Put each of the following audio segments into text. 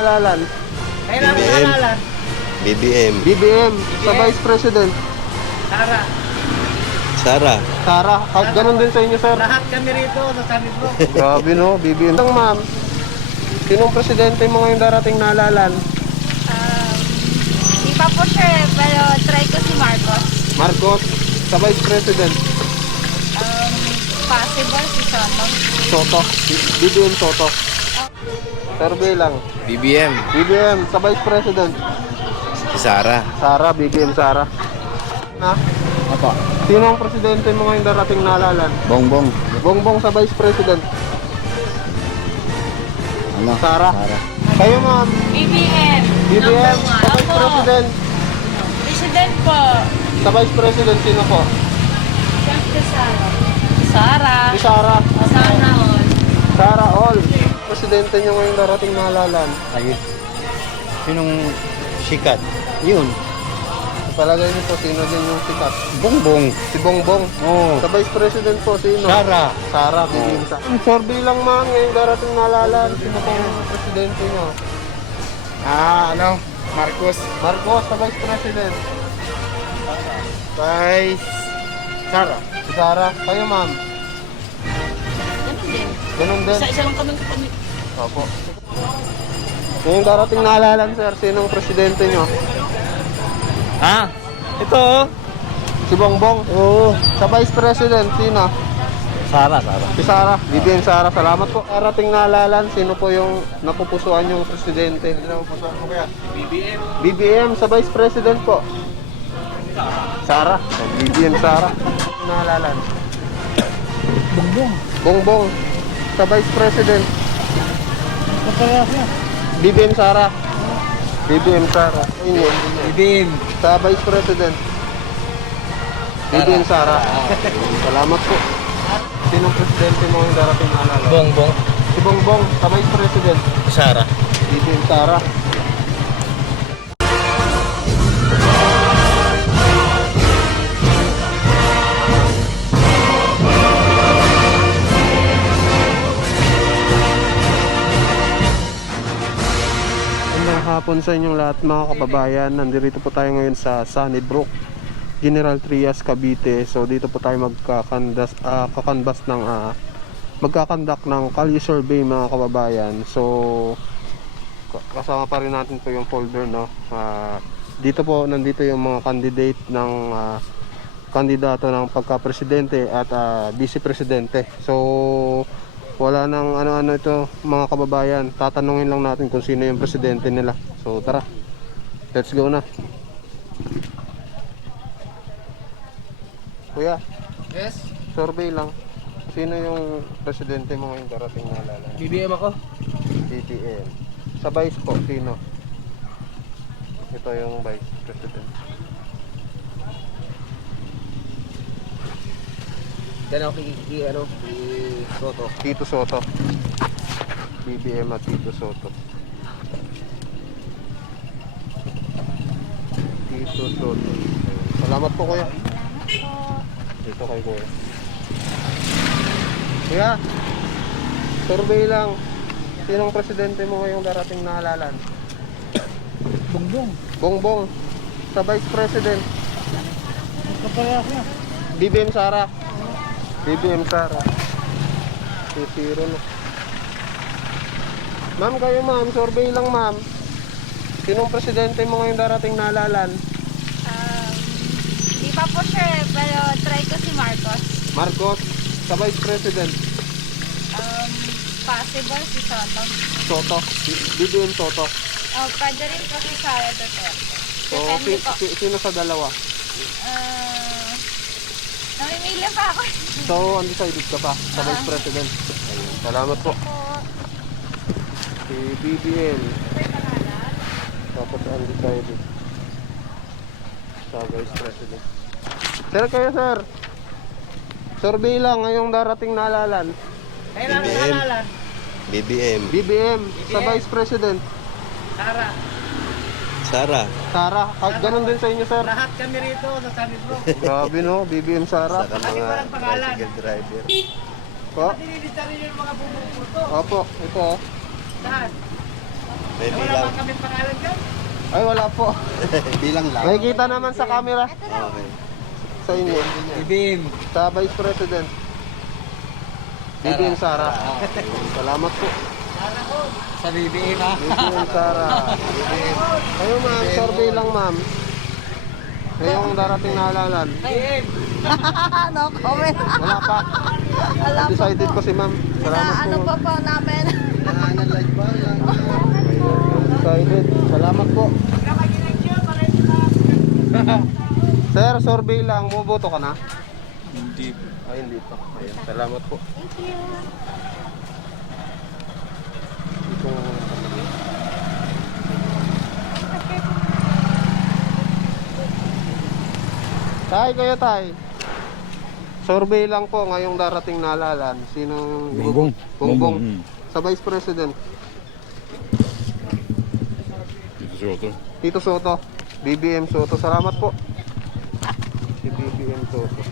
Alalan. Kailan BBM. nalalan? BBM. BBM sa Vice President. Tara. Sara. Sara, ganun din sa inyo, sir. Lahat kami rito sa Sanibro. Grabe no, BBM. Ang ma'am, sinong presidente mo ngayong darating na alalan? Di pa po sure, pero try ko si Marcos. Marcos sa Vice President. Possible si Soto. Soto. BBM Soto. Survey lang. BBM. BBM sa Vice President. Sara. Sara, BBM Sara. Ha? Apa? Sino ang presidente mo ngayong darating na alalan? Bongbong. Bongbong sa Vice President. Ano? Sara. Kayo ma'am, BBM. BBM sa Vice President. President po. Sa Vice President, sino po? Siyempre Sara. Sara. Si Sara. Sana all. Sara all. Presidente nyo ngayong darating na alalan. Ayun. Sinong sikat? Yun. Sa palagay niyo po, sino din yung sikat? Bongbong. Si Bongbong. Oo. Sa Vice President po, sino? Sara. Sara, BBM Sara. Survey lang ma'am, ngayong darating na alalan. Sino po yung presidente nyo? Marcos. Marcos sa Vice President. Vice. Sara. Si Sara. Kayo ma'am. Ganun din. Ganun din. Isa lang kami kapag Opo. Ngayong darating na alalan, sir, sinong presidente nyo? Ha? Ito. Si Bongbong. Oo. Sa Vice President, sino? Sara. Si Sara. BBM Sara. Salamat po. Darating na alalan, sino po yung napupusuan yung presidente? Napupusuan mo kaya? BBM sa Vice President po. Sara. BBM Sara. Naalalan. Bongbong sa Vice President. BBM Sara. BBM Sara. Inyo. BBM. Sa Vice President. BBM Sara. Salamat po. Sinong presidente mo yung darating na alalan? Bongbong. Si Bongbong sa Vice President. Sara. BBM Sara. Magandang hapon sa inyong lahat mga kababayan. Nandito po tayo ngayon sa Sunnybrook, General Trias, Cavite. So dito po tayo magkakandas ng magkakandak ng Kalye Survey mga kababayan. So kasama pa rin natin po yung folder, no. Dito po nandito yung mga candidate ng kandidato ng pagka-presidente at vice presidente. So wala nang ano-ano ito mga kababayan. Tatanungin lang natin kung sino yung presidente nila. So tara, let's go na. Kuya, Yes. survey lang. Sino yung presidente mo ngayong darating na alalan? BBM ako. BBM. Sa vice po, sino? Ito yung vice president. Yan ako Soto. Tito Soto. BBM at Tito Soto. Tito Soto. Salamat po kuya. Dito kay kuya. Kuya, survey lang. Sinong presidente mo ngayong darating na alalan? Bongbong. Bongbong. Sa Vice President. Kaparehas na. BBM Sara. BBM Sara. Zero na. Ma'am, kayo ma'am, survey lang ma'am. Sinong presidente mo ngayong darating na alalan? Di pa po sure, pero try ko si Marcos. Marcos sa Vice President. Possible si Soto. Soto. BBM Soto. Pwede rin po si Sara Duterte. So, Depende po. sino sa dalawa? Namimili pa ako. So, undecided ka pa sa Vice President. Ayun. Salamat po. Si BBM. Tapos undecided sa Vice President. Sir, kayo sir. Survey lang ngayong darating na alalan. Kailan BBM. nalalan? BBM. BBM sa Vice President. Tara. Sara. Sara, ganun din sa inyo sir. Lahat kami rito sa Sanibro. Grabe no, BBM Sara. Saka Lagi mga walang pangalan. tricycle driver. Po. Dinilita rin yung mga bumubuto. Opo, ito. Saan? May Wala bilang. bang kami pangalan dyan? Ay, wala po. Bilang lang. May kita naman sa camera. Okay. Sa inyo. BBM. Sa Vice President. BBM Sara. Salamat po. Sa BBM ha. BBM Sara. Kayo ma'am, survey lang ma'am. Ngayong darating na halalan. no comment. Wala pa. Alam po Decided po. ko si ma'am. Salamat Ano po. pa po namin? Nananalig ba? Decided. Salamat po. Sir, survey lang. Buboto ka na? Hindi. Ay, hindi pa. Ayun. Salamat po. Thank you. Tay, kayo tay. Survey lang po ngayong darating na halalan. Sinong Bongbong. Bongbong. Mm. Sa Vice President. Dito Soto. Tito Soto. BBM Soto. Salamat po. Si BBM Soto.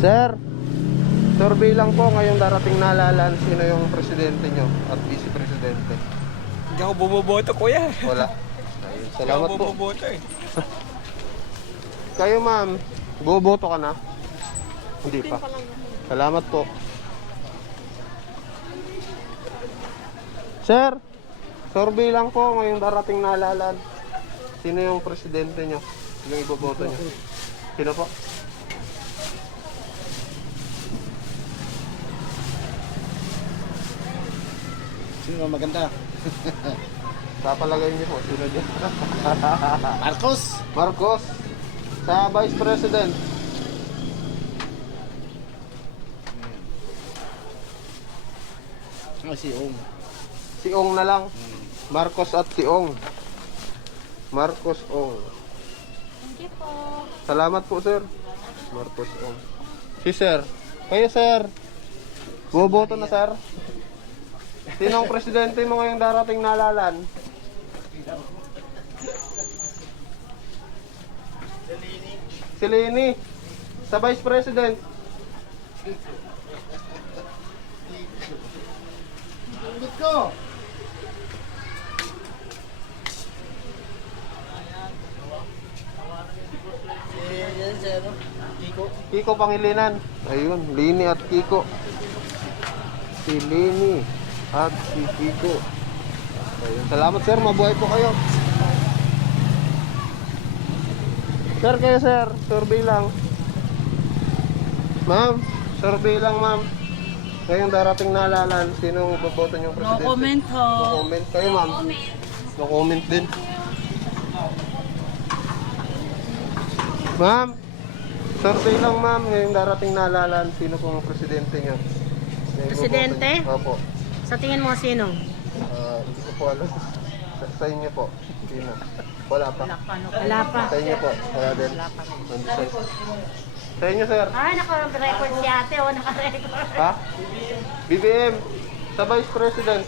Sir, survey lang po ngayong darating na halalan. Sino yung presidente nyo at vice presidente? Hindi ako bumoboto kuya. Wala. Ayun, salamat po. bumoboto eh. Kayo ma'am, boboto ka na? Hindi pa. Salamat po. Sir, survey lang po ngayong darating na halalan. Sino yung presidente nyo? Yung iboboto nyo? Sino po? Sino maganda? Papalagay niyo po. Sino dyan? Marcos. Marcos. Sa Vice President. Si Ong. Si Ong na lang. Marcos at si Ong. Marcos Ong. Thank you po. Salamat po, sir. Marcos Ong. Si sir. Kayo, sir. Boboto na, sir. Sino ang presidente mo ngayong darating na halalan? Si Leni. Sa Vice President. Kiko Pangilinan. Ayun, Lini at Kiko. Si Lini at si Kiko. Ayun. Salamat sir, mabuhay po kayo. Sir, kayo sir, survey lang. Ma'am, survey lang ma'am. Ngayong darating na halalan, sinong boboto niyong presidente? No comment ho. No comment kayo ma'am. No comment din. Ma'am, survey lang ma'am, ngayong darating na halalan, sino pong presidente niyo? Ngayong Presidente? boboto niyo? Opo. Sa tingin mo sino? Hindi ko po alam. Sa inyo po. Sino? Wala pa. Wala pa. Sa inyo po. Wala din. Undecided. Sa inyo sir. Ay, naka-record si ate o naka-record. Ha? BBM. Sa Vice President.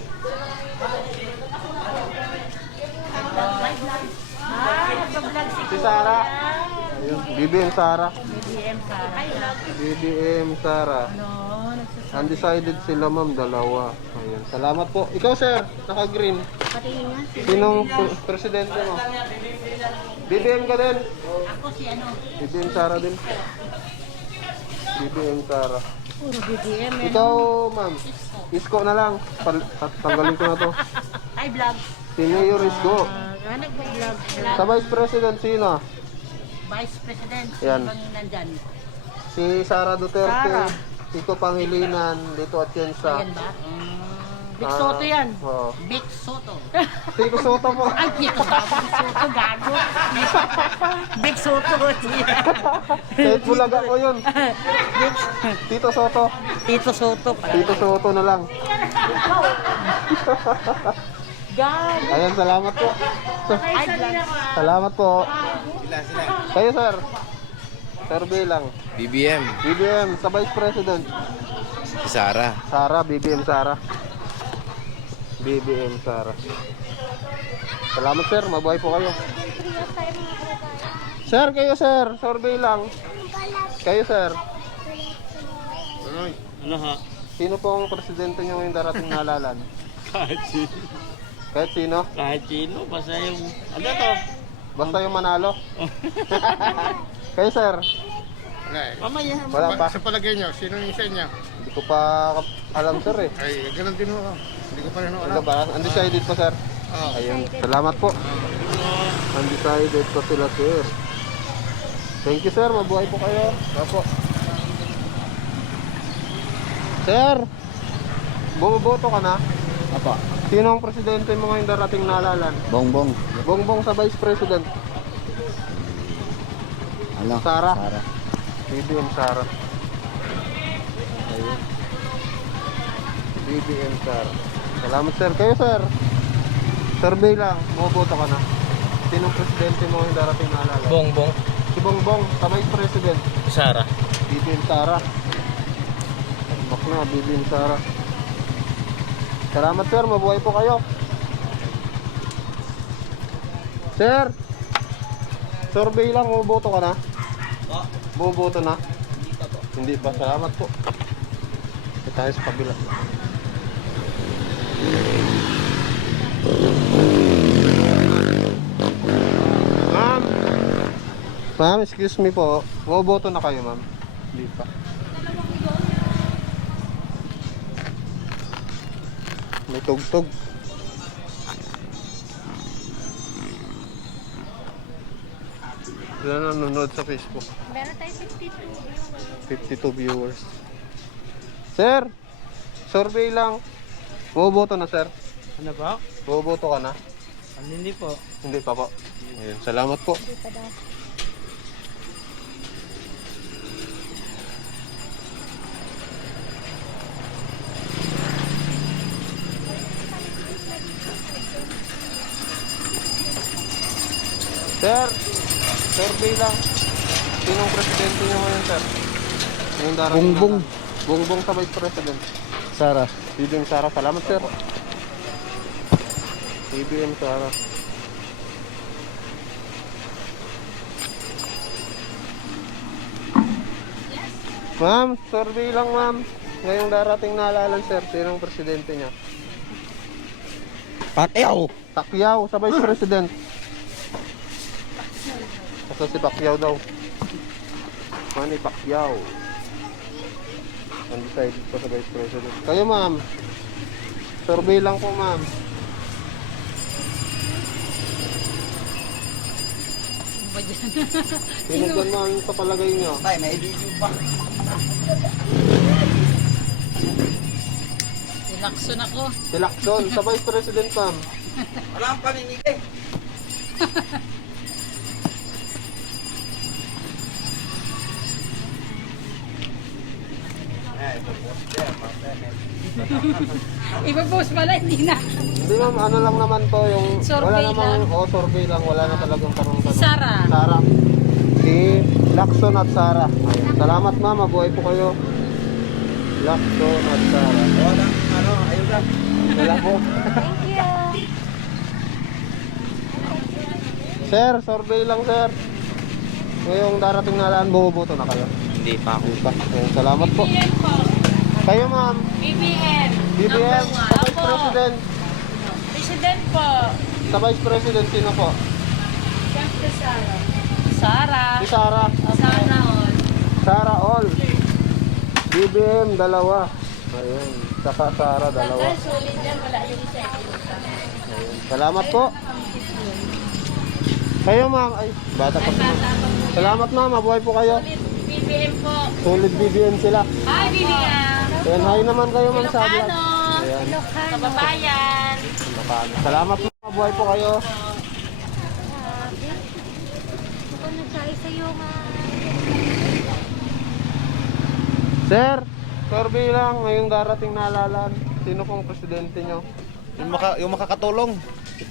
Nag-vlog si Si Sara. Ayun. BBM Sara. BBM sa. Ay, love. BBM Sara. Undecided sila ma'am, dalawa. Ayun. Salamat po. Ikaw sir, naka-green. Patingin nga. Sinong presidente mo? BBM ka din. Ako si ano? BBM Sara din. BBM Sara. Puro BBM. Ikaw, ma'am. Isko na lang. Tanggalin ko na to. Ay, vlog. Si Mayor Isko. Nag-vlog. Sa Vice President, sino? Vice President. Yan. Ibang nandyan. Si Sara Duterte. Sara. Kiko Pangilinan. Dito at yan sa... Ayan ba? Big Soto yan. Oo. Big Soto. Kiko Soto po. Ay, Kiko Gago. Big Soto, gago. Big Soto. Kahit bulag ako yun. Tito Soto. Tito Soto. Tito Soto na lang. Gago. Ayan, salamat po. Ay, vlog. Salamat po. Kayo, sir. Survey lang. BBM. BBM sa Vice President. Sara. Sara, BBM Sara. BBM Sara. Salamat sir, mabuhay po kayo. Sir, kayo sir, survey lang. Kayo, sir. Ano ha? Sino po ang presidente nyo ngayong darating na halalan? Kahit sino. Kahit sino? Kahit sino. Basta yung... Ano to? Basta yung manalo. Kayo, sir. Mamaya. Wala pa. Sa palagay nyo, sino yung sa inyo? Hindi ko pa alam, sir eh. Ay, ganun din ako. Hindi ko pa rin Ano alam. ba? Undecided po, sir. Ayun. Salamat po. Undecided po sila, sir. Thank you, sir. Mabuhay po kayo. Opo. Sir, bumoboto ka na? Apa? Sino ang presidente mo ngayong darating na halalan? Bongbong. Bongbong sa vice president. Ano? Sara. Sara. BBM Sara. Ayun. BBM Sara. Salamat, sir. Kayo, sir. Survey lang. Bumoboto ka na. Sinong presidente mo ngayong darating na halalan? Bongbong. Si Bongbong sa vice president. Sara. BBM Sara. Bak na, BBM Sara. Salamat, sir. Mabuhay po kayo. Sir, survey lang. Bumoboto ka na? Bumoboto na? Hindi pa. Salamat po. Ito tayo sa kabila. Ma'am! Ma'am, excuse me po. Bumoboto na kayo, ma'am? Hindi pa. May tugtog. Ilan ang nanonood sa Facebook? Meron tayo 52. 52 viewers. Sir, survey lang. Bumoboto na, sir. Ano ba? Bumoboto ka na? Hindi po. Hindi pa po. Ayun, salamat po. Hindi pa daw. Sir, survey lang. Sinong presidente niyo ngayon, sir? Yung darating Bongbong. na- Bongbong sa vice president. Sara. BBM Sara, salamat, sir. BBM Sara. Ma'am, survey lang, ma'am. Ngayong darating na halalan, sir. Sinong presidente niya? Pacquiao. Pacquiao sa vice president. Kasi si Pacquiao daw. Manny Pacquiao. Undecided pa sa vice president. Kayo, ma'am. Survey lang po, ma'am. Sino dyan, ma'am, sa palagay niyo? Tay, may video pa. Relaxon ako. Si Lacson, sa vice president, ma'am. Wala ang pamimigay. Ipa-post pala, hindi na. Hindi, ma'am, ano lang naman to, yung... Survey wala namang, lang. survey lang. Wala na talagang tanong-tanong. Sara. Sara. Si Lacson at Sara. Ayun. Salamat, ma'am. Mabuhay po kayo. Lacson at Sara. Wala, ano, ayun lang. Wala po. Thank you. Sir, survey lang, sir. Ngayong darating na halaan, bumoboto na kayo. Hindi pa ako. Hindi pa. Ayun, salamat po. BBM po. Kayo, ma'am. BBM. BBM, Number sa one. Vice President. President po. Sa Vice President, sino po? Siyempre Sara. Sara. Si Sara. Sana all. Sara all. BBM, dalawa. Ayun. Saka Sara, dalawa. Solid yan. Wala yung isa. Ayun. Salamat po. Kayo, ma'am. Ay, bata pa. Salamat, ma'am. Mabuhay po kayo. BBM po. Solid BBM sila. Hi, BBM. Ayan, hi naman kayo, ma'am, sa vlog. Ilocano. Ayan. Kababayan. Ilocano. Salamat, ma'am. Mabuhay po kayo. Ako nagsabi sa'yo nga. Sir, survey lang. Ngayong darating na halalan. Sino pong presidente nyo? Yung makakatulong.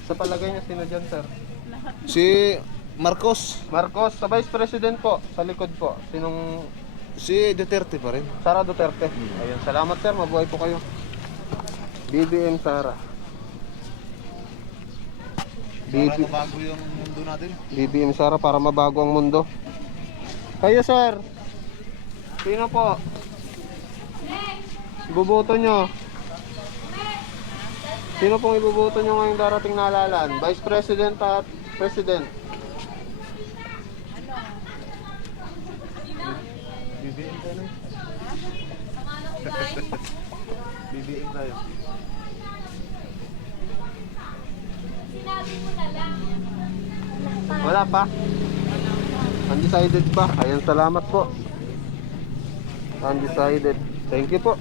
Sa palagay niyo, sino dyan, sir? Si Marcos. Marcos, sa Vice President po, sa likod po. Sinong Si Duterte pa rin. Sara Duterte. Ayun, salamat, sir. Mabuhay po kayo. BBM Sara. Para mabago yung mundo natin. BBM Sara para mabago ang mundo. Kayo, sir. Sino po? Ibuboto nyo. Sino pong ibuboto nyo ngayong darating na halalan? Vice President at President? BBM tayo. BBM tayo. Wala pa? Undecided pa? Ayan, salamat po. Undecided. Thank you po.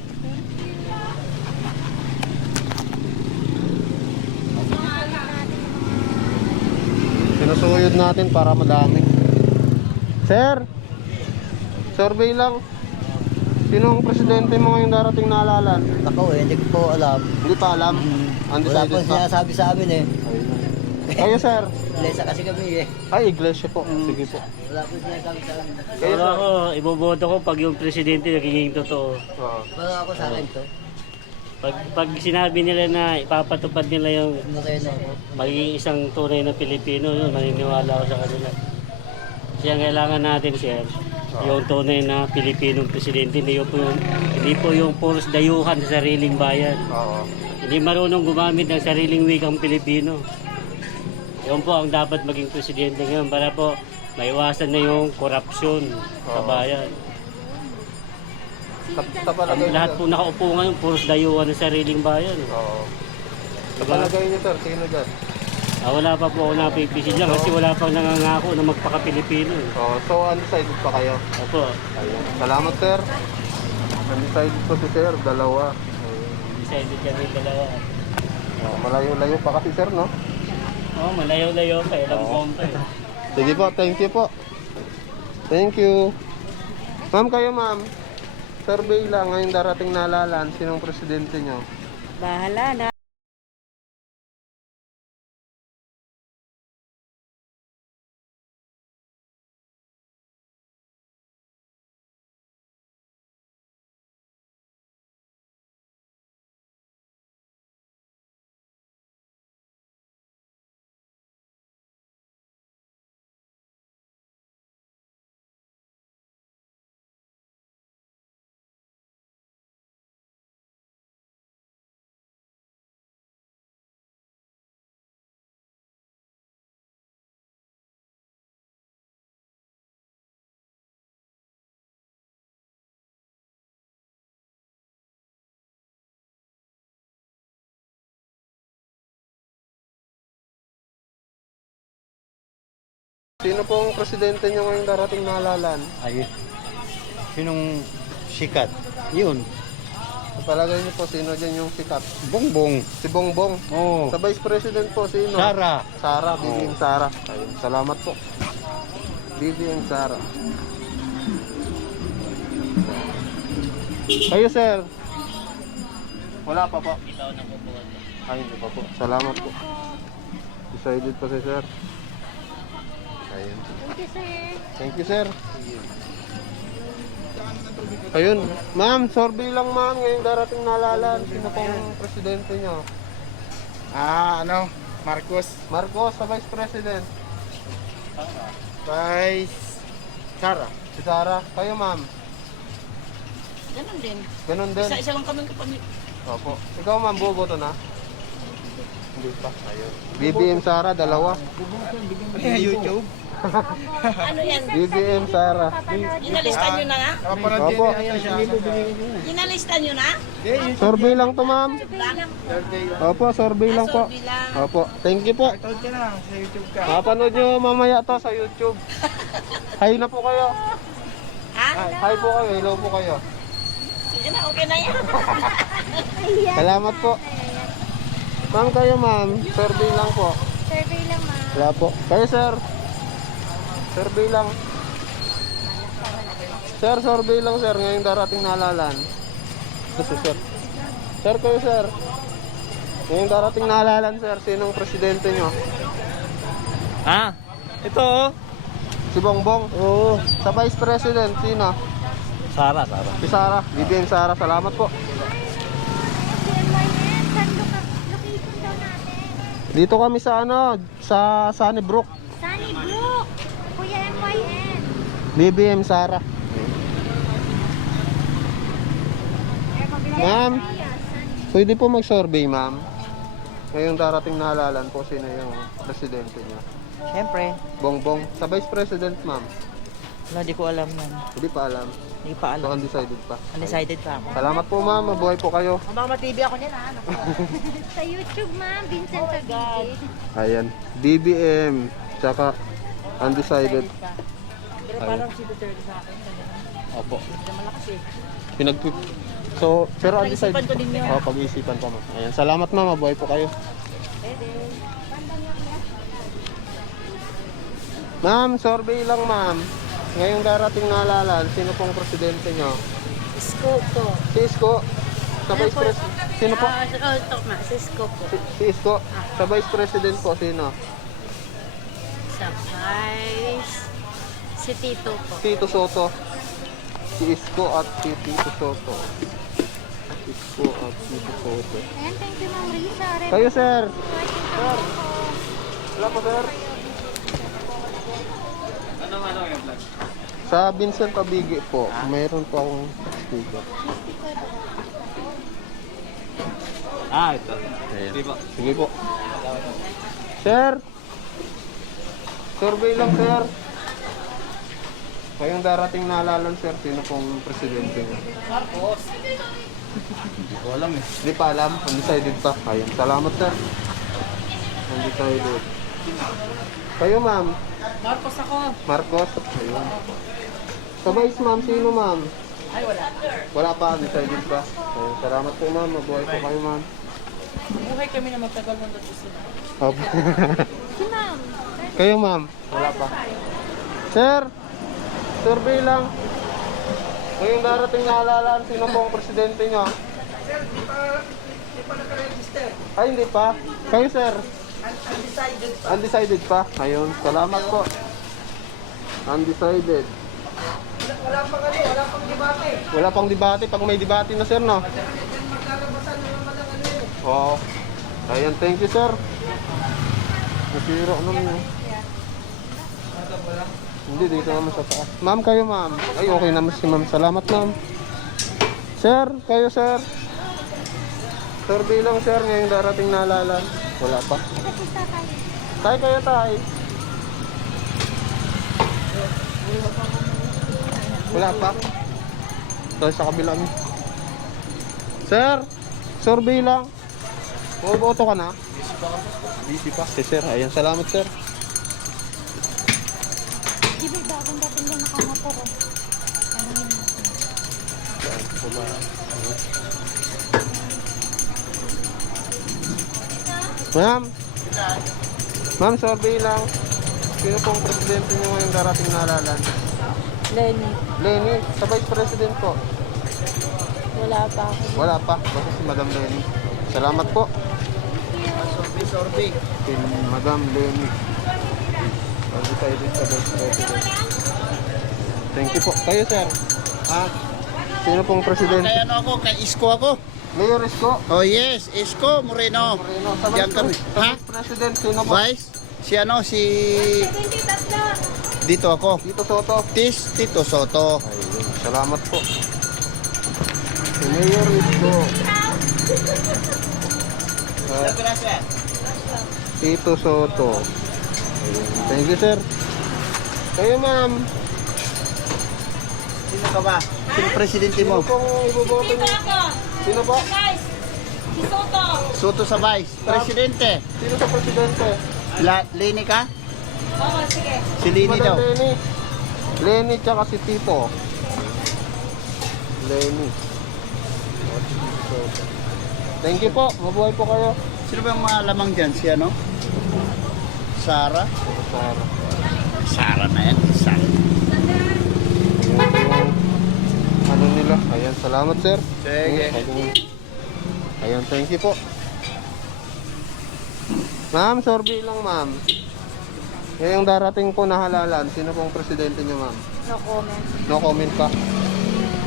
Sinusuyod natin para madami. Sir, survey lang. Sinong presidente mo ngayong darating na halalan? Ako hindi ko po alam. Hindi pa alam. Wala Undecided po pa. sinasabi sa amin eh. Kayo, sir? Lesa kasi kami eh. Ay, iglesia po. Sige po. Wala po sinasabi sa amin. Kayo, Pero sir? ako, iboboto ko pag yung presidente nagiging totoo. Oo. Wala ako sa akin to. Pag sinabi nila na ipapatupad nila yung Ano kayo na ako? magiging isang tunay na Pilipino, yun, maniniwala ako sa kanila. Kasi ang kailangan natin, sir, yung tunay na Pilipinong presidente, hindi po yung puros dayuhan sa sariling bayan. Oo. Hindi marunong gumamit ng sariling wikang Pilipino. Yun po ang dapat maging presidente ngayon para po maiwasan na yung korupsyon sa bayan. Sa palagay Ang niyo, lahat sir? po nakaupo ngayon, puros dayuhan ng sariling bayan. Oo. Sa palagay niyo, sir, sino dyan? Wala pa po ako napipisil dyan kasi wala pang nangangako na magpaka-Pilipino. Oo. So, undecided pa kayo? Opo, Ayun. Salamat, sir. Undecided po si sir, dalawa. decided kami dalawa. Malayo-layo pa kasi, sir, no? Malayo-layo pa, ilang buwan pa eh. Sige po, thank you po. Thank you. Ma'am, kayo ma'am. Survey lang ngayong darating na halalan. Sinong presidente nyo? Bahala na. Sino pong presidente nyo ngayong darating na halalan? Ay, sinong sikat? Yun, Sa palagay niyo po, sino dyan yung sikat? Bongbong. Si Bongbong. Oh, Sa vice president po, sino? Sara. Sara, BBM Sara. Ayun, salamat po. BBM Sara. Kayo, sir? Wala pa po. Ay, hindi pa po. Salamat po. Decided pa si sir. Ayun. Thank you, sir. Thank you, sir. Ayun. Ma'am, survey lang ma'am. Ngayong darating na halalan. Sino pong presidente nyo? Marcos. Marcos sa vice president. Vice. Sara. Si Sara. Kayo, ma'am. Ganun din. Ganun din. Isa-isa lang kami kapamilya. Opo. Ikaw, ma'am, boboto na? Hindi pa. Ayun. BBM Sara, dalawa. YouTube. Ano yan? BBM Sara. Inalista nyo na nga? Opo. Inalista nyo na? Survey lang to, ma'am. Opo, survey lang po. Bilang. Opo. Thank you po. Ito na, sa YouTube ka. Mapanood nyo mamaya to sa YouTube. Hi na po kayo. Ha? Hi po kayo. Hello po kayo. Sige na, okay na yan. Salamat po. Ma'am, kayo ma'am. Survey lang po. Survey lang, ma. Wala po. Kayo, sir. Survey lang. Sir, survey lang, sir. Ngayong darating na halalan. Ito, sir. Sir, kayo, sir. Ngayong darating na halalan, sir. Sinong presidente nyo? Ha? Ito oh. Si Bongbong? Oo. Sa vice president, sino? Sara. Si Sara. BBM Sara. Salamat po. Location daw natin. Dito kami sa sa Sunnybrook. Sunnybrook. Kuya MYN. BBM Sara. Ma'am, pwede po mag-survey, ma'am. Ngayong darating na halalan po, sino yung presidente niya? Siyempre, Bongbong. Sa vice president, ma'am. wala, di ko alam yan. Hindi pa alam. Hindi pa So, alam. undecided pa. Undecided pa ako. Salamat po, ma'am. Mabuhay po kayo. Baka ma-TV ako niyan, ha? Sa YouTube, ma'am. Vincent Cavite. Ayan. BBM. Tsaka undecided. Pero parang si Duterte sa akin. Opo. Hindi na malakas eh. So, pero undecided. Pag-isipan ko din yun. Pag-iisipan pa, ma'am. Ayan. Salamat, ma'am. Mabuhay po kayo. Ma'am, survey lang, ma'am. Ngayong darating na halalan, sino pong presidente nyo? Isko po. Si Isko. Sa vice president. Sino po? Ito ma, si Isko po. Si Isko. Sa vice president po, sino? Sa Vice. Si Tito po. Tito Soto. Si Isko at si Tito Soto. Isko at Tito Soto. Ayan, thank you, Ma'am Risa. Kayo, sir. Sir. Wala po, sir. Sa Vincent Pabigi po, mayroon po akong sticker. Ito. Sige po. Sir! Survey lang, sir. Ngayong darating na halalan, sir, sino pong presidente niya? Hindi ko alam eh. Hindi pa alam, undecided pa. Ayun, salamat, sir. Undecided. Kayo, ma'am? Marcos ako. Marcos? Ayun. Sa vice, ma'am, sino, ma'am? Ay, wala. Wala pa, undecided pa. Ayun, salamat po, ma'am. Mabuhay po kayo, ma'am. Buhay kami na magtagal ng dati sila. Opo. Si Ma'am. Kayo, ma'am? Wala pa. Sir, survey lang. Ngayong darating na halalan, sino po ang presidente nyo? Sir, di pa naka-register. Ay, hindi pa. Kayo, sir? Undecided pa. Undecided pa. Ayun, salamat po. Undecided. Wala pang debate. Wala pang debate. Pag may debate na, sir, no? Maglalabasan na naman ang ano yun. Oo. Ayan, thank you, sir. Nasira naman yun. Hindi, dito naman sa taas. Ma'am, kayo, ma'am. Ay, okay naman si ma'am. Salamat, ma'am. Sir, kayo, sir. Survey lang, sir. Ngayong darating na halalan. Wala pa. Kasi sa kayo. Tay, kayo, tay. Wala pa. Tayo sa kabila mo. Sir, survey lang. Boboto ka na? Busy pa. Si sir, ayan. Salamat, sir. Di ba bagong dating na nakamotor, oh. Ano yun? Ma'am. Ma'am, survey lang. Sino pong presidente niyo ngayong darating na halalan? Lenny. Lenny, sa vice president po. Wala pa ako. Wala pa. Basta si Madam Lenny. Salamat po. Sorby. Si Madam Lenny. Undecided sa vice president. Thank you po. Kayo, sir. Sino pong presidente? Kaya ano ako, kay Isko ako. Mayor Isko. Oh yes, Isko Moreno. Moreno. Sa Diyan kami. sa Ha? vice president, sino po? Vice? Si ano, si... Dito ako. Tito Soto. Tito Soto. Ayun. Salamat po. Si Mayor Isko. Tito Soto. Ayun. Thank you, sir. Kayo, ma'am. Sino ka ba? Sino presidente Sino mo? pong iboboto niyo? Sino po? Si Soto. Soto sa Vice. Presidente. Sino sa presidente? Leni ka? Oo, sige. Si Leni Madam daw. Lenny. Lenny tsaka si Tito. Lenny. Thank you po. Mabuhay po kayo. Sino ba yung mga lamang dyan? Si ano? Sara? Sarah. Sara na yan. Sara. Ayan yung ano nila. Ayan, salamat, sir. Sige. Ayan, thank you po. Ma'am, survey lang, ma'am. Ngayong darating po na halalan, sino pong presidente niyo, ma'am? No comment. No comment pa.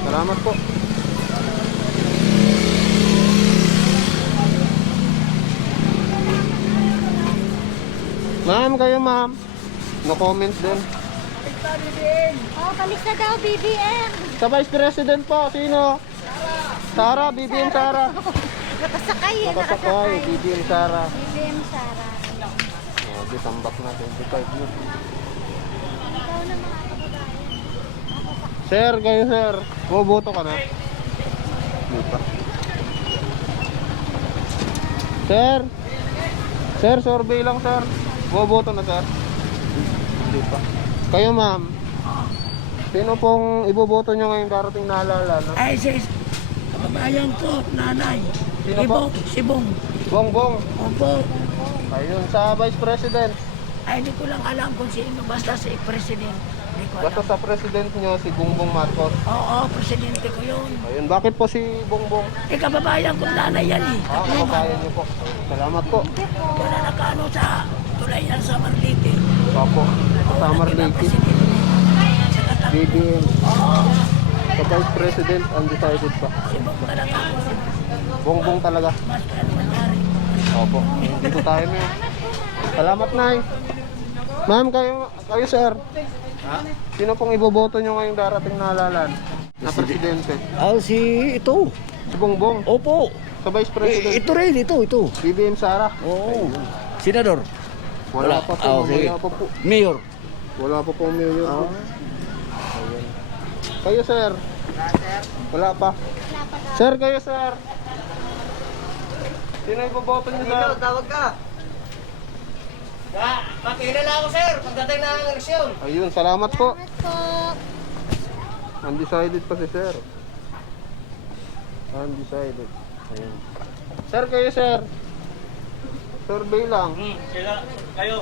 Salamat po. Ma'am, kayo, ma'am. No comment din. Oh, balik na daw, BBM. Sa Vice President po, sino? Sara, BBM Sara. Nakasakay eh, Nakasakay, BBM Sara. BBM Sara. Oh, di tambak na 25 yun. Ikaw na mga kababayan. Sir, kayo sir. Boboto ka na. Hindi pa. Sir. Sir, survey lang sir. Boboto na sir. Hindi pa. Kayo ma'am. Sino pong iboboto nyo ngayong darating na halalan? Ay, sis, kababayan ko, nanay. Sino po? Sibong, Sibong. Bongbong. Opo. Ayun, sa Vice President. Ay, hindi ko lang alam kung sino. Basta si President. Hindi ko Basta alam. sa President nyo, si Bongbong Marcos. Oo, Presidente ko yun. Ayun, bakit po si Bongbong? Eh, kababayan ko, nanay yan eh. Ah, kababayan nyo po. Salamat po. Doon na nakaano sa tulay yan sa Marlite. Opo. Sa Ibang Marliki. Presidente. Sa Katang. BBM. Oo, Sa Vice President, undecided pa. Sibong talaga ako. Bongbong talaga. Mas kaya mangyari. Opo. Dito tayo na. Salamat, Nay. Ma'am, kayo sir. Sino pong iboboto nyo ngayong darating na halalan? Na presidente. Si ito. Si Bongbong. Opo. Sa Vice President. Ito rin, ito. BBM Sara. Oo. Senador. Wala pa po. sige. Wala pa po. Mayor. Wala pa pong mayor. Ayun. Kayo sir. Wala pa. Sir, kayo sir. Sino iboboto nyo sir? Tawag ka. Makilala ako, sir. Pagdating ng eleksyon. Ayun, salamat po. Salamat po. Undecided pa si sir. Undecided. Ayun. Sir, kayo sir. Survey lang. Sila, kayo.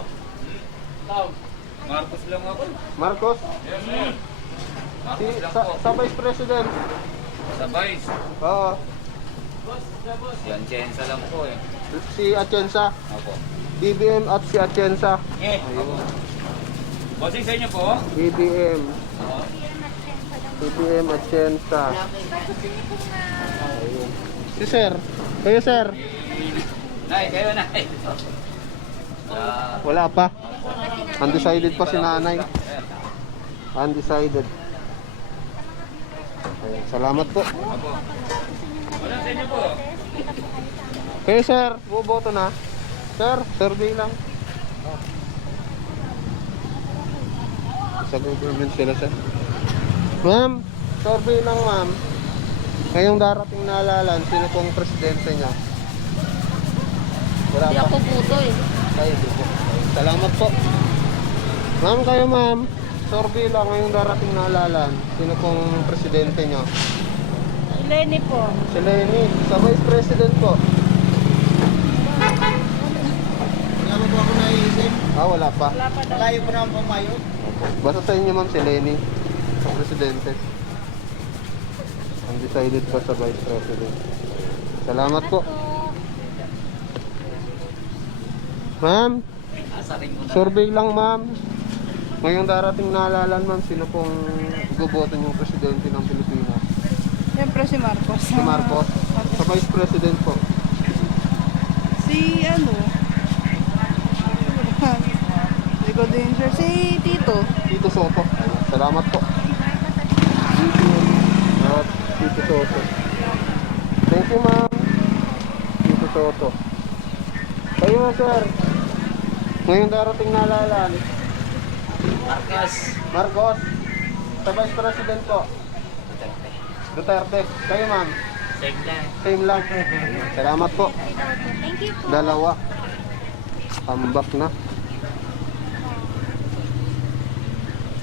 Marcos lang ako. Marcos? Si, sa Vice President. Sa Vice. Oo. Yan, Chensa lang po eh. Si Atienza. Opo. BBM at si Atienza. Ayun. Bossing sa inyo po. BBM. BBM Atienza. Ayun. Si sir. Kayo sir. Nay, kayo na. Wala pa. Undecided pa si nanay. Undecided. Ayun. Salamat po. Wala sa inyo po. Kayo sir, buboto na. Sir, survey lang. Sa government sila sir. Ma'am, survey lang ma'am. Ngayong darating na halalan, sino pong presidente niya? Wala Hindi pa. ako buto eh. Kayo di po. Salamat po. Ma'am, kayo ma'am. Survey lang ngayong darating na halalan. Sino pong presidente niyo? Lenny po. Si Lenny. Sa Vice President po. Wala mo po ako naiisip. Ah, wala pa. Malayo pa naman pumayo. Basta sa inyo ma'am si Lenny. Sa Presidente. Undecided pa sa Vice President. Salamat po. Ma'am, survey lang ma'am. Ngayong darating na halalan ma'am, sino pong iboboto niyong presidente ng Pilipinas? Siyempre si Marcos. Si Marcos. Sa Vice President po. Si ano? Hindi ko din sure. Si Tito. Tito Soto. Ayun. Salamat po. At Tito Soto. Thank you ma'am. Tito Soto. Kayo sir. Ngayong darating na halalan. Marcos. Sa Vice President po. Duterte. Kayo ma'am. Same lang. Salamat po. Thank you po. Dalawa. Tambak na.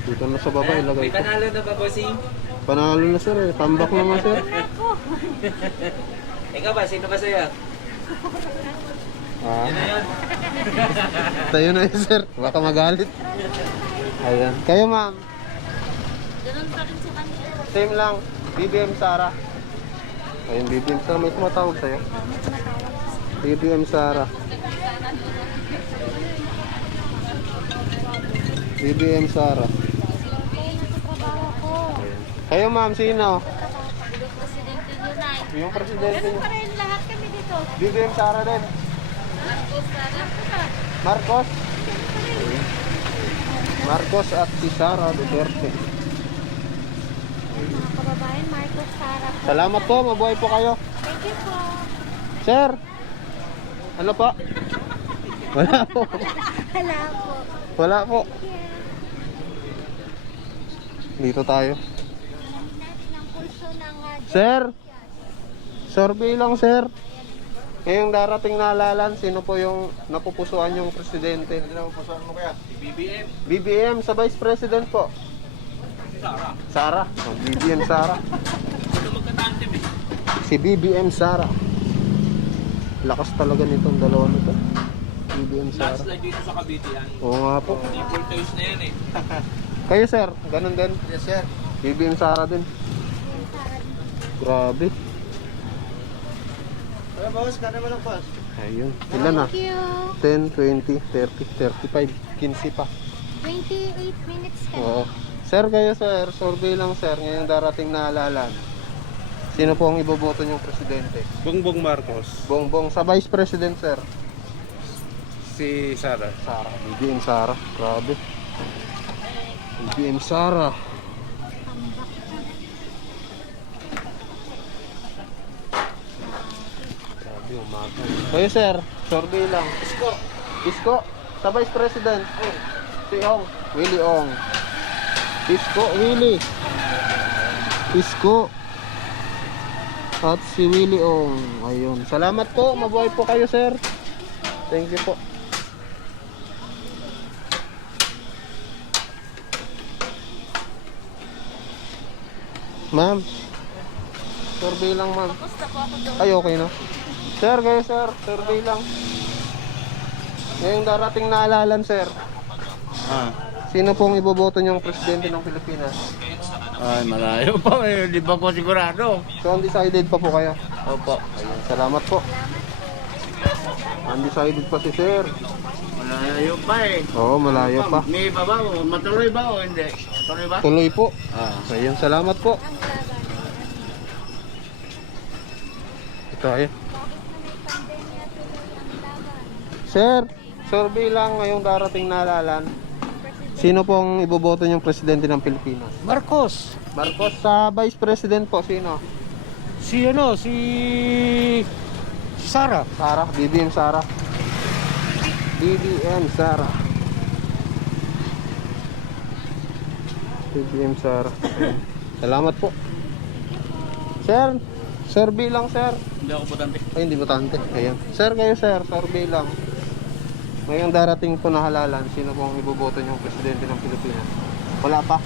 Dito na sa baba ilagay ko. Panalo na ba, bossing? Panalo na sir eh. Tambak naman sir. Ikaw ba? Sino ba sa'yo? Ah. Tayo na yun sir. Baka magalit. Ayan. Kayo ma'am. Ganun pa rin sa kanila. Same lang. BBM Sara. Ayun, BBM Sara. May tumatawag sa'yo. BBM Sara. BBM Sara. Ayan. Kayo ma'am, sino? Presidente Unite. Yung presidente Ganun niyo. pa rin lahat kami dito. BBM Sara din. Marcos, Sara. Marcos. Marcos at si Sara Duterte. Mga kababayan, Marcos, Sara po. Salamat po, mabuhay po kayo. Thank you po. Sir, ano po? Wala po. Hala po. Wala po. Dito tayo. Alamin natin ang pulso ng Sir, survey lang sir. Ngayong darating na halalan, sino po yung napupusuan yung presidente? Ano napupusuan mo kaya? BBM. BBM sa vice president po. Sara. Oh, BBM Sara. Si BBM Sara. Lakas talaga nitong dalawa nito. BBM Sara. Landslide dito sa Cavite yan. Oo nga po. Equal toys na yan eh. Kayo sir, ganun din. Yes, sir. BBM Sara din. Grabe. Kaya boss, ka naman ang boss. Ayun. Ilan na? Thank you. 10, 20, 30, 35, 15 pa. 28 minutes ka. Oo. Sir, kayo sir, survey lang sir, ngayong darating na halalan. Sino po ang iboboto niyong presidente? Bongbong Marcos, Bongbong sa vice president sir. si Sara. Sara, BBM Sara. Grabe. BBM Sara. Grabe, umaga. Kayo sir, survey lang. Isko. Isko, sa vice president. Si Ong. Willie Ong. Isko, Willie. Isko. At si Willie Ong. Ayun. Salamat po. Mabuhay po kayo sir. Thank you po. Ma'am, survey lang ma'am. Ay, okay na. Sir, kayo sir, survey lang. Ngayong darating na halalan sir. Sino pong iboboto niyong presidente ng Pilipinas? Ay, malayo pa eh. Di ba ko sigurado? So, undecided pa po kayo? Opo. Ayun, salamat po. Undecided pa si sir. Malayo pa eh. Oo, malayo pa. May iba ba? Matuloy ba o hindi? Matuloy ba? Tuloy po. Ah. Ayun, salamat po. Ito ay. Sir, survey lang ngayong darating na halalan. Sino pong iboboto niyong presidente ng Pilipinas? Marcos. Marcos sa vice president po, sino? Si Sara. Sara, BBM Sara. BBM Sara. BBM Sara. Ayun. Salamat po. Sir, survey lang sir. Hindi ako butante. Ay, hindi botante. Ayan. Sir, kayo sir, survey lang. Ngayong darating po na halalan, sino pong iboboto niyong presidente ng Pilipinas? Wala pa.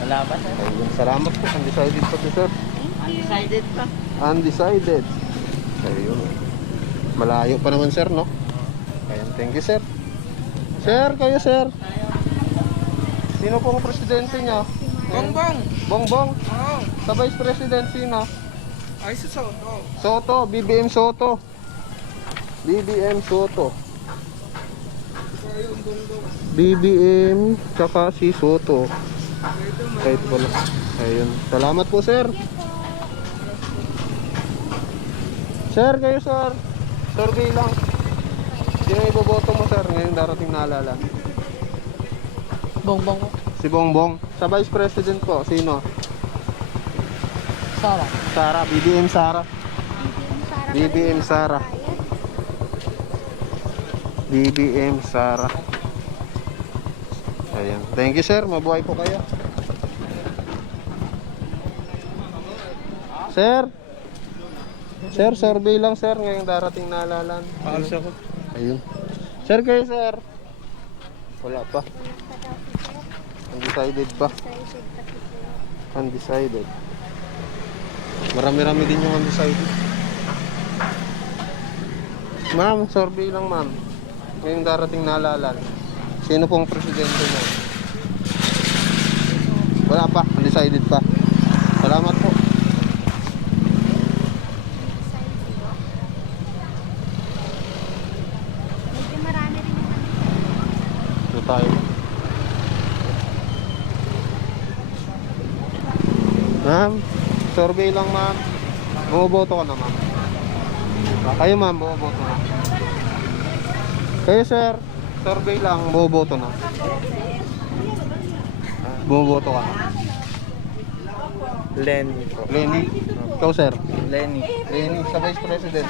Wala ba sir? Ayun. Salamat po. Undecided pa si sir. Undecided pa. Undecided. Ayun. Malayo pa naman sir, no? Ayan, thank you sir. Sir, kayo sir. Sino pong presidente niya? Bongbong! Bongbong. Oo. Sa vice president, sino? Ay, si Soto. Soto, BBM Soto. BBM Soto. BBM tsaka si Soto. Kahit pala. Ayun. Salamat po sir. Sir, kayo sir. Survey lang. Sino iboboto mo sir ngayong darating na halalan? Bongbong. Si Bongbong. Sa vice president po, sino? Sara. Sara, BBM Sara. BBM Sara. BBM Sara. Ayan. Thank you sir, mabuhay po kayo. Sir. Sir, survey lang sir ngayong darating na halalan. Paalis ako. Ayun. Sir kayo sir. Wala pa. Undecided pa. Undecided. Marami-rami din yung undecided. Ma'am, survey lang ma'am. Ngayong darating na halalan. Sino pong presidente niyo? Wala pa, undecided pa. Salamat po. Medyo marami rin yung Ito tayo. Ma'am, survey lang ma'am. Bumoboto ka na ma'am. Kayo ma'am, bumoboto na. Kayo sir, survey lang, bumoboto na. Bumoboto ka na. Lenny po. Lenny. Ikaw, sir? Lenny. Lenny, sa Vice President.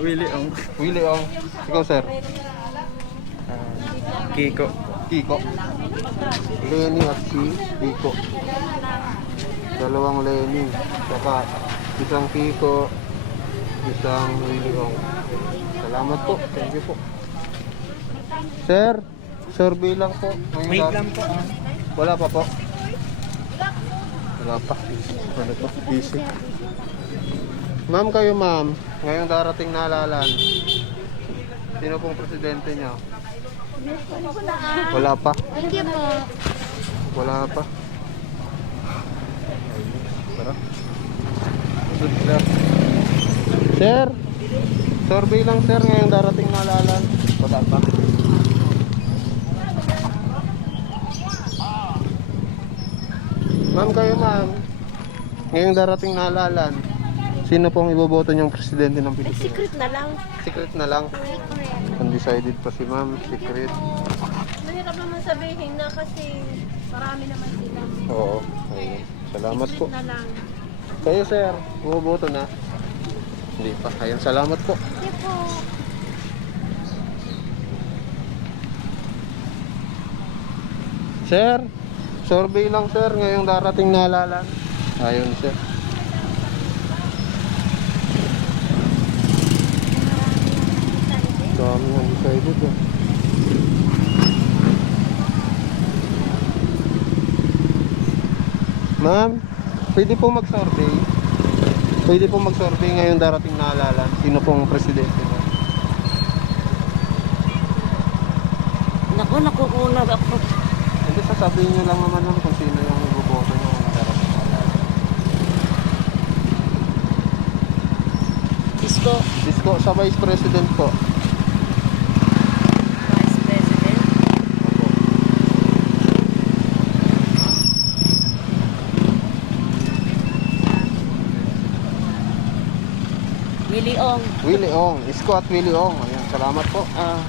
Willie Ong. Willie Ong. Ikaw, sir? Kiko. Kiko. Lenny at si Kiko. Dalawang Lenny. Saka isang Kiko, isang Willie Ong. Salamat po. Thank you po. Sir, survey lang po. Wait lang po. Wala pa po. Wala pa. Ano po? Busy. Ma'am, kayo ma'am. Ngayong darating na halalan. Sino pong presidente niyo? Wala pa. Hindi po. Wala pa. Tara. Sir. Sir, survey lang sir ngayong darating na halalan. Wala pa. Ma'am, kayo ma'am. Ngayong darating na halalan. Sino pong iboboto niyong presidente ng Pilipinas? Secret na lang. Secret na lang. Undecided pa si ma'am. Secret. Mahirap naman sabihin na kasi marami naman sila. Oo. Ayun. Salamat po. Na lang. Kayo sir, bumoboto na? Hindi pa. Ayun, salamat po. Hindi po. Sir, survey lang sir ngayong darating na halalan. Ayun sir. Dami undecided eh. Ma'am, pwede po mag-survey. Pwede po mag-survey ngayong darating na halalan. Sino pong presidente mo? Naku, nakukuna ako. Hindi, sasabihin nyo lang naman nun kung sino yung iboboto nyo ngayong darating na halalan. Isko. Isko sa Vice President po. Vice President. Willie Ong. Willie Ong. Isko at Willie Ong. Ayan, salamat po. Ah.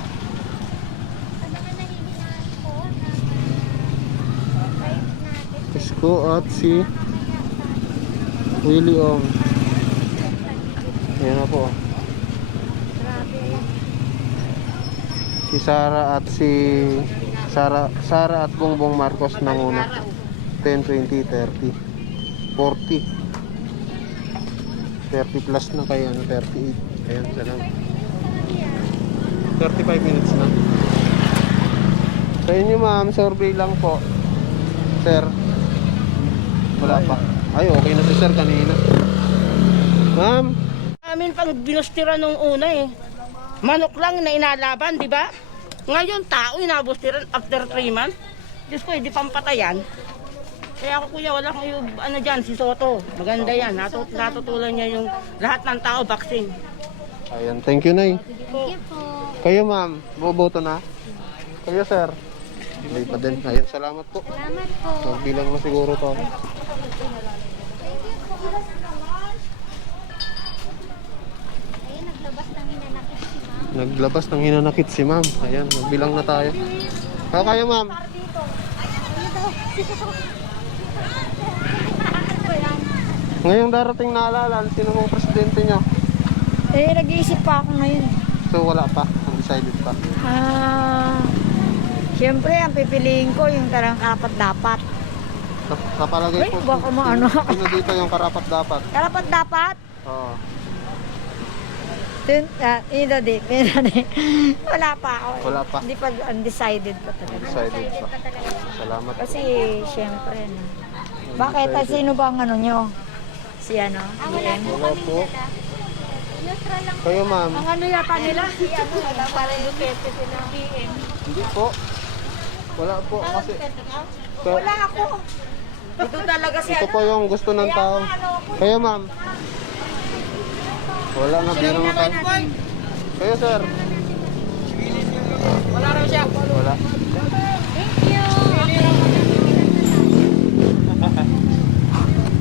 Ano ka nahihingaan po na five natin? Isko at si Willie Ong. Ayan na po. Grabe. Si Sara at si Sara at Bongbong Marcos nanguna. 10, 20, 30, 40. 30 plus na kaya 38. Ayan, salamat. 35 minutes na. Sa inyo ma'am, survey lang po. Sir. Wala pa. Ay, okay na si sir kanina. Ma'am, Amin pang binustira nung una eh. Manok lang na inalaban, di ba? Ngayon, tao inabustiran after 3 months. Diyos ko, hindi pampatayan. Kaya ako kuya, wala kang ano dyan, si Soto. Maganda yan. Natutulan niya yung lahat ng tao, vaccine. ayan, thank you Nay. Thank you po. Kayo ma'am, boboto na? Kayo sir? Hindi pa din. Ayan, salamat po. Salamat po. Magbilang na siguro to. Ayun, naglabas ng hinanakit si ma'am. Naglabas ng hinanakit si ma'am. Ayan, magbilang na tayo. Kayo ma'am. Ngayong darating na halalan, sino mong presidente nyo? Eh, nag-iisip pa ako ngayon. So wala pa, undecided pa. Siyempre, ang pipiliin ko yung tarang karapat-dapat. Sa palagay Uy, po, baka maano ako. sino dito yung karapat dapat? Karapat-dapat? Oo. Wala pa ako. Wala pa. Hindi pa undecided pa talaga. Undecided pa. Salamat. Kasi, siyempre, no. Bakit? Sino ba ang ano nyo? Si ano? Wala po Wala kami po. dala. Neutral lang. Kayo ma'am, Ang ano yata nila? Si ano? Wala pa rin yung pete sila. hindi po. Wala po kasi Wala ako. Ito talaga si ito ano? po yung gusto ng tao. Kayo ma'am. Wala na, biro na tayo. Kayo sir. Wala raw siya. Wala. Thank you.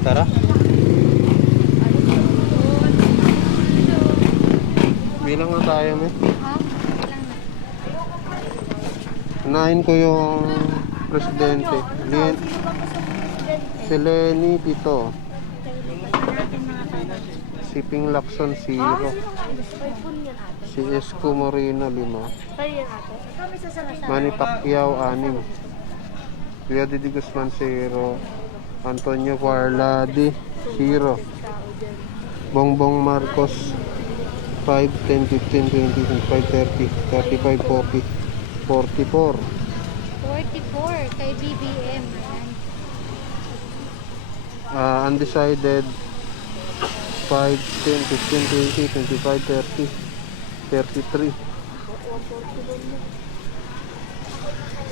Tara. Bilang na tayo, may. Ha? Wala na. Unahin ko yung Presidente. Si Lenny dito. Si Ping Lacson 0. Si Esco Moreno 5. Manny Pacquiao 6. Kuya Didi Guzman 0. Antonio Parladi 0. Bongbong Marcos 5, 10, 15, 20, 25, 30, 35, 40, 44. 44 kay BBM. Ayan. Undecided 5, 10, 15, 20, 25, 30, 33.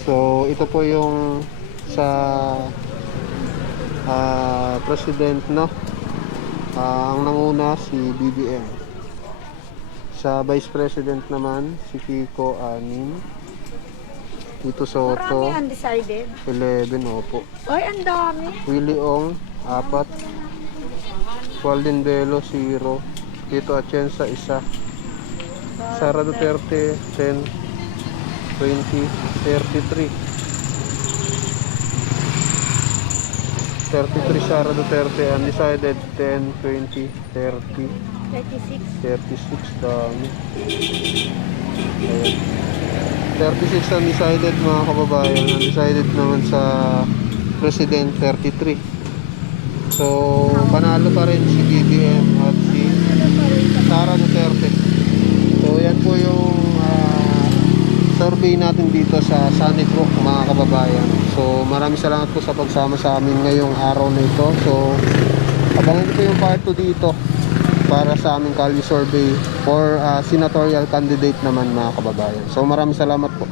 So ito po yung sa president, no? Ang nanguna si BBM. Sa vice president naman si Kiko 6. Tito Soto Marami undecided. 11, opo. Ay, ang dami. Willie Ong 4. Walden Belo 0. Tito Atienza 1. Sara Duterte 10, 20, 33. 33 Sara Duterte. Undecided 10, 20, 30, 36. Dami. Ayan. 36 undecided mga kababayan. Undecided naman sa President 33. So panalo pa rin si BBM at si Sara Duterte. So yan po yung survey natin dito sa Sunny Brook mga kababayan. So maraming salamat po sa pagsama sa amin ngayong araw na ito. So abangan niyo po yung part 2 dito para sa aming Kalye survey for senatorial candidate naman mga kababayan. So maraming salamat po.